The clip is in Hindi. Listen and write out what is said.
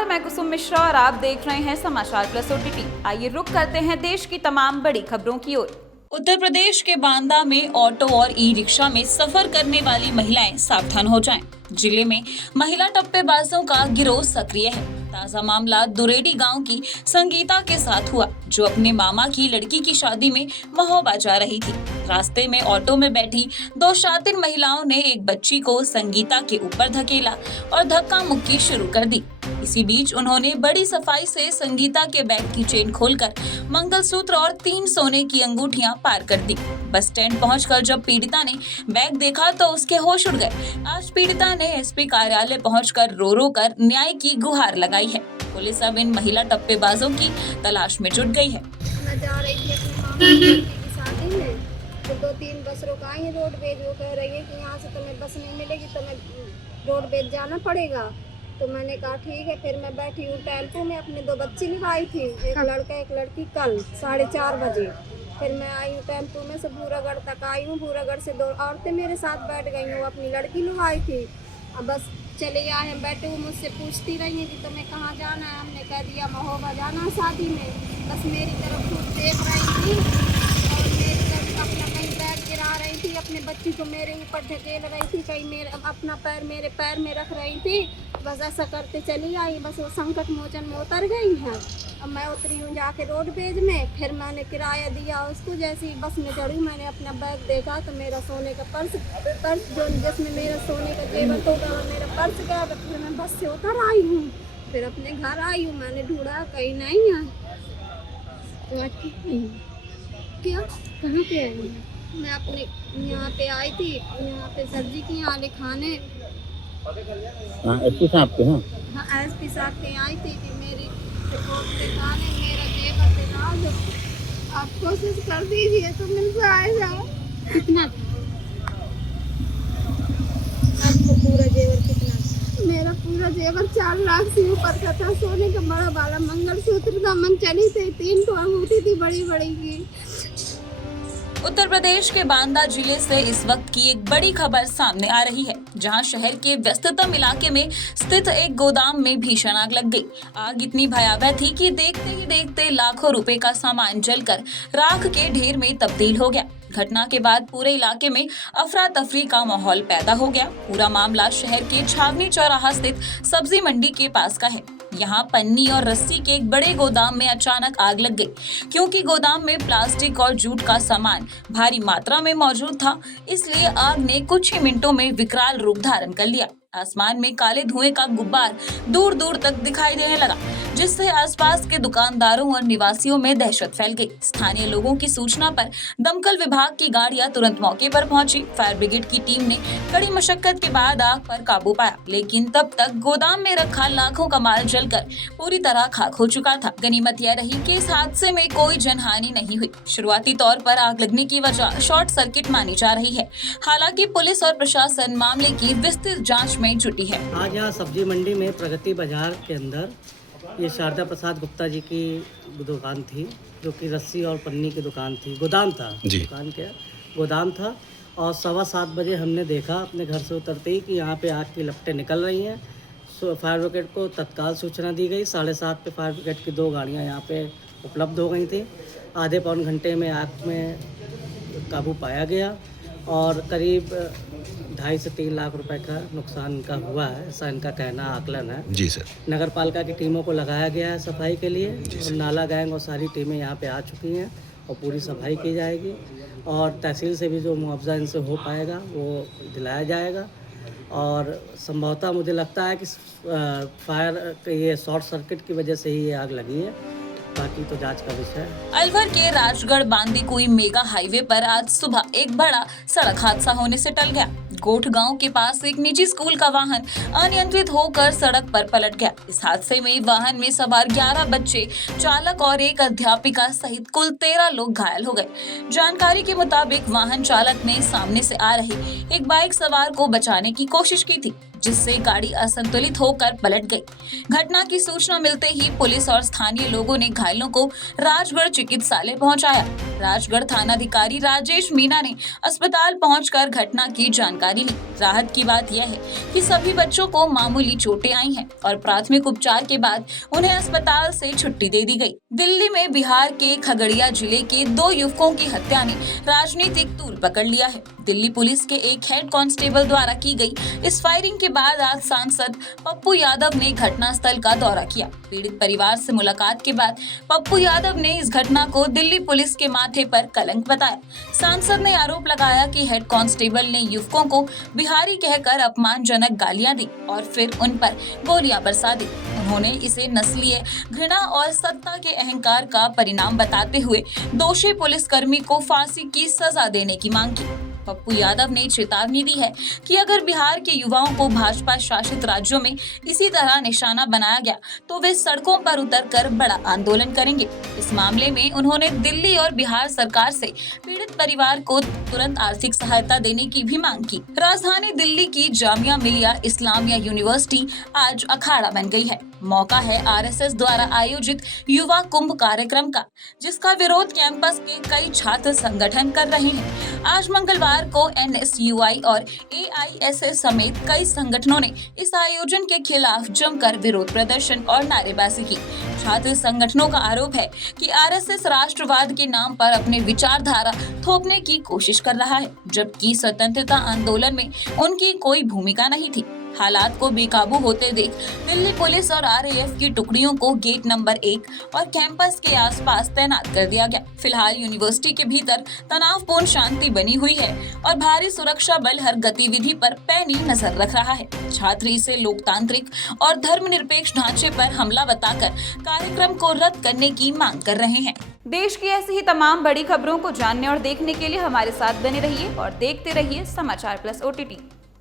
नमस्कार, मैं कुसुम मिश्रा और आप देख रहे हैं समाचार प्लस ओटीटी। आइए रुक करते हैं देश की तमाम बड़ी खबरों की ओर। उत्तर प्रदेश के बांदा में ऑटो और ई रिक्शा में सफर करने वाली महिलाएं सावधान हो जाएं। जिले में महिला टप्पेबाजों का गिरोह सक्रिय है। ताजा मामला दुरेडी गांव की संगीता के साथ हुआ, जो अपने मामा की लड़की की शादी में महोबा जा रही थी। रास्ते में ऑटो में बैठी दो शातिर महिलाओं ने एक बच्ची को संगीता के ऊपर धकेला और धक्का मुक्की शुरू कर दी। इसी बीच उन्होंने बड़ी सफाई से संगीता के बैग की चेन खोलकर मंगलसूत्र और 3 सोने की अंगूठियां पार कर दी। बस स्टैंड पहुंचकर जब पीड़िता ने बैग देखा तो उसके होश उड़ गए। आज पीड़िता ने एसपी कार्यालय पहुंचकर रो कर न्याय की गुहार लगाई है। पुलिस अब इन महिला टप्पेबाजों की तलाश में जुट गई है। मैं जा रही थी अपनी मामा की शादी में, तो 2-3 बस रुकाई है रोडवेज। वो कह रही है कि यहाँ से तुम्हें बस नहीं मिलेगी, तुम्हें रोडवेज जाना पड़ेगा। तो मैंने कहा ठीक है। फिर मैं बैठी हूँ टेम्पो में, अपने 2 बच्चे लगाई थी, एक लड़का एक लड़की। कल 4:30 बजे फिर मैं आई हूँ टेम्पो में से बूरागढ़ तक आई हूँ। बूरागढ़ से 2 औरतें मेरे साथ बैठ गई हूँ, अपनी लड़की लगाई थी। अब बस चले आए हैं, बैठे हुए मुझसे पूछती रही हैं कि तुम्हें कहाँ जाना है। हमने कह दिया महोबा जाना है शादी में। बस मेरी तरफ खुद देख रही थी और मेरी तरफ अपना कहीं बैग गिरा रही थी, अपने बच्ची को मेरे ऊपर ढकेल रही थी, कहीं मेरे अपना पैर मेरे पैर में रख रही थी। बस ऐसा करते चली आई। बस वो संकट मोचन में उतर गई हैं। अब मैं उतरी हूँ जाके रोडवेज में। फिर मैंने किराया दिया उसको। जैसे ही बस में चढ़ी, मैंने अपना बैग देखा तो मेरा सोने का पर्स जो जिसमें मेरा सोने का जेवर होगा वो मेरा पर्स गया। तो फिर मैं बस से उतर आई हूँ, फिर अपने घर आई हूँ। मैंने ढूंढा, कहीं नहीं है। तो क्या कहाँ पे आई हूँ? मैं अपने यहाँ पे आई थी, यहाँ पे सब्जी की यहाँ खाने। एसपी साहब के हैं? हाँ, एसपी साहब के आई थी कि मेरी रिपोर्ट दिखाने, मेरा जेवर दिखा दो। आप कोशिश कर दीजिए तो मिल जाएगा। कितना था आपको पूरा जेवर? कितना? मेरा पूरा जेवर 4 लाख से ऊपर का था। सोने का बड़ा वाला मंगलसूत्र था, मनचली थे, 3 तो अंगूठी थी बड़ी बड़ी की। उत्तर प्रदेश के बांदा जिले से इस वक्त की एक बड़ी खबर सामने आ रही है, जहां शहर के व्यस्ततम इलाके में स्थित एक गोदाम में भीषण आग लग गई। आग इतनी भयावह थी कि देखते ही देखते लाखों रुपए का सामान जलकर राख के ढेर में तब्दील हो गया। घटना के बाद पूरे इलाके में अफरा तफरी का माहौल पैदा हो गया। पूरा मामला शहर के छावनी चौराहा स्थित सब्जी मंडी के पास का है। यहाँ पन्नी और रस्सी के एक बड़े गोदाम में अचानक आग लग गई, क्योंकि गोदाम में प्लास्टिक और जूट का सामान भारी मात्रा में मौजूद था। इसलिए आग ने कुछ ही मिनटों में विकराल रूप धारण कर लिया। आसमान में काले धुएं का गुब्बार दूर दूर तक दिखाई देने लगा, जिससे आसपास के दुकानदारों और निवासियों में दहशत फैल गई। स्थानीय लोगों की सूचना पर दमकल विभाग की गाड़ियां तुरंत मौके पर पहुंची। फायर ब्रिगेड की टीम ने कड़ी मशक्कत के बाद आग पर काबू पाया, लेकिन तब तक गोदाम में रखा लाखों का माल जलकर पूरी तरह खाक हो चुका था। गनीमत यह रही कि इस हादसे में कोई जनहानि नहीं हुई। शुरुआती तौर पर आग लगने की वजह शॉर्ट सर्किट मानी जा रही है। हालांकि पुलिस और प्रशासन मामले की विस्तृत जाँच में जुटी है। आज यहाँ सब्जी मंडी में प्रगति बाजार के अंदर ये शारदा प्रसाद गुप्ता जी की दुकान थी, जो कि रस्सी और पन्नी की दुकान थी। गोदाम था, दुकान के गोदाम था। और 7:15 बजे हमने देखा अपने घर से उतरते ही कि यहाँ पे आग की लपटें निकल रही हैं। फायर ब्रिगेड को तत्काल सूचना दी गई। 7:30 पे फायर ब्रिगेड की 2 गाड़ियाँ यहाँ पे उपलब्ध हो गई थी। आधे पौन घंटे में आग में काबू पाया गया और करीब 2.5 से 3 लाख रुपए का नुकसान इनका हुआ है, ऐसा इनका कहना आकलन है। जी सर। नगर पालिका की टीमों को लगाया गया है सफाई के लिए। और नाला गैंग और सारी टीमें यहाँ पे आ चुकी हैं और पूरी सफाई की जाएगी। और तहसील से भी जो मुआवजा इनसे हो पाएगा वो दिलाया जाएगा। और संभवतः मुझे लगता है कि फायर ये शॉर्ट सर्किट की वजह से ही ये आग लगी है, बाकी तो जांच का विषय है। अलवर के राजगढ़ बांदीकुई मेगा हाईवे पर आज सुबह एक बड़ा सड़क हादसा होने से टल गया। गोठ गांव के पास एक निजी स्कूल का वाहन अनियंत्रित होकर सड़क पर पलट गया। इस हादसे में वाहन में सवार 11 बच्चे, चालक और एक अध्यापिका सहित कुल 13 लोग घायल हो गए। जानकारी के मुताबिक वाहन चालक ने सामने से आ रही एक बाइक सवार को बचाने की कोशिश की थी। जिससे गाड़ी असंतुलित होकर पलट गई। घटना की सूचना मिलते ही पुलिस और स्थानीय लोगों ने घायलों को राजगढ़ चिकित्सालय पहुंचाया। राजगढ़ थानाधिकारी राजेश मीना ने अस्पताल पहुंचकर घटना की जानकारी ली। राहत की बात यह है कि सभी बच्चों को मामूली चोटें आई हैं और प्राथमिक उपचार के बाद उन्हें अस्पताल से छुट्टी दे दी गई। दिल्ली में बिहार के खगड़िया जिले के 2 युवकों की हत्या ने राजनीतिक तूल पकड़ लिया है। दिल्ली पुलिस के एक हेड कांस्टेबल द्वारा की गई इस फायरिंग के बाद आज सांसद पप्पू यादव ने घटनास्थल का दौरा किया। पीड़ित परिवार से मुलाकात के बाद पप्पू यादव ने इस घटना को दिल्ली पुलिस के माथे पर कलंक बताया। सांसद ने आरोप लगाया कि हेड कांस्टेबल ने युवकों को बिहारी कहकर अपमानजनक गालियां दी और फिर उन पर गोलियां बरसा दी। उन्होंने इसे नस्लीय घृणा और सत्ता के अहंकार का परिणाम बताते हुए दोषी पुलिसकर्मी को फांसी की सजा देने की मांग की। पप्पू यादव ने चेतावनी दी है कि अगर बिहार के युवाओं को भाजपा शासित राज्यों में इसी तरह निशाना बनाया गया तो वे सड़कों पर उतरकर बड़ा आंदोलन करेंगे। इस मामले में उन्होंने दिल्ली और बिहार सरकार से पीड़ित परिवार को तुरंत आर्थिक सहायता देने की भी मांग की। राजधानी दिल्ली की जामिया मिलिया इस्लामिया यूनिवर्सिटी आज अखाड़ा बन गई है। मौका है आरएसएस द्वारा आयोजित युवा कुंभ कार्यक्रम का, जिसका विरोध कैंपस के कई छात्र संगठन कर रहे हैं। आज मंगलवार को एनएसयूआई और एआईएसएस समेत कई संगठनों ने इस आयोजन के खिलाफ जमकर विरोध प्रदर्शन और नारेबाजी की। छात्र संगठनों का आरोप है कि आरएसएस राष्ट्रवाद के नाम पर अपने विचारधारा थोपने की कोशिश कर रहा है, जबकि स्वतंत्रता आंदोलन में उनकी कोई भूमिका नहीं थी। हालात को बेकाबू होते देख दिल्ली पुलिस और आरएएफ की टुकड़ियों को गेट नंबर 1 और कैंपस के आसपास तैनात कर दिया गया। फिलहाल यूनिवर्सिटी के भीतर तनावपूर्ण शांति बनी हुई है और भारी सुरक्षा बल हर गतिविधि पर पैनी नजर रख रहा है। छात्र इसे लोकतांत्रिक और धर्मनिरपेक्ष ढांचे पर हमला बताकर कार्यक्रम को रद्द करने की मांग कर रहे हैं। देश की ऐसी ही तमाम बड़ी खबरों को जानने और देखने के लिए हमारे साथ बने रहिए और देखते रहिए समाचार प्लस OTT।